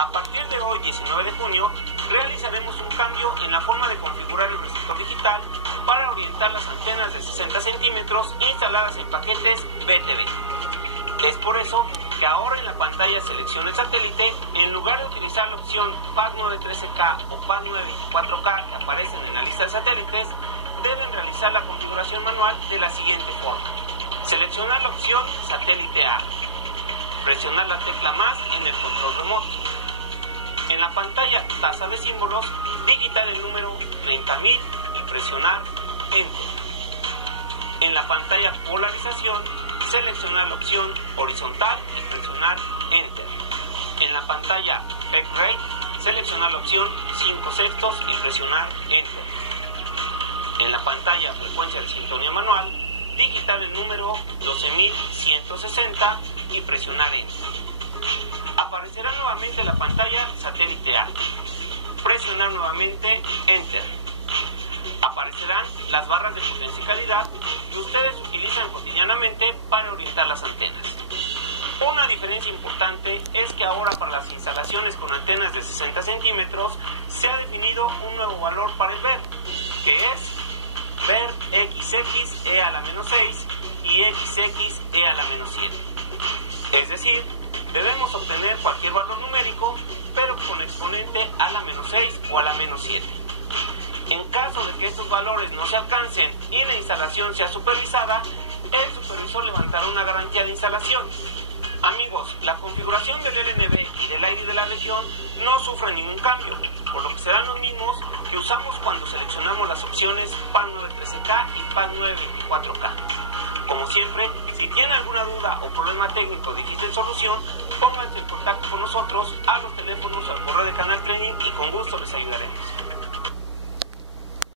A partir de hoy, 19 de junio, realizaremos un cambio en la forma de configurar el receptor digital para orientar las antenas de 60 centímetros instaladas en paquetes BTV. Es por eso que ahora en la pantalla Seleccione satélite, en lugar de utilizar la opción PAD 9 13K o PAD 9 4K que aparecen en la lista de satélites, deben realizar la configuración manual de la siguiente forma. Seleccionar la opción Satélite A. Presionar la tecla más en el control remoto. En la pantalla Tasa de símbolos, digitar el número 30.000 y presionar Enter. En la pantalla Polarización, seleccionar la opción Horizontal y presionar Enter. En la pantalla Back Rate, seleccionar la opción 5 sextos y presionar Enter. En la pantalla Frecuencia de sintonía manual, digitar el número 12.160 y presionar Enter. Aparecerá nuevamente la pantalla Satélite A. Presionar nuevamente Enter. Aparecerán las barras de potencia y calidad que ustedes utilizan cotidianamente para orientar las antenas. Una diferencia importante es que ahora para las instalaciones con antenas de 60 centímetros se ha definido un nuevo valor para el VER, que es VER XX E a la menos 6 y XX E a la menos 7. Es decir, debemos obtener cualquier valor numérico, pero con exponente a la menos 6 o a la menos 7. En caso de que estos valores no se alcancen y la instalación sea supervisada, el supervisor levantará una garantía de instalación. Amigos, la configuración del LNB y del aire de la región no sufre ningún cambio, por lo que serán los mismos que usamos cuando seleccionamos las opciones PAD 9 13K y PAD 9 4K. Como siempre, si tienen alguna duda o problema técnico de difícil solución, pónganse en contacto con nosotros a los teléfonos, al correo de Canal Training y con gusto les ayudaremos.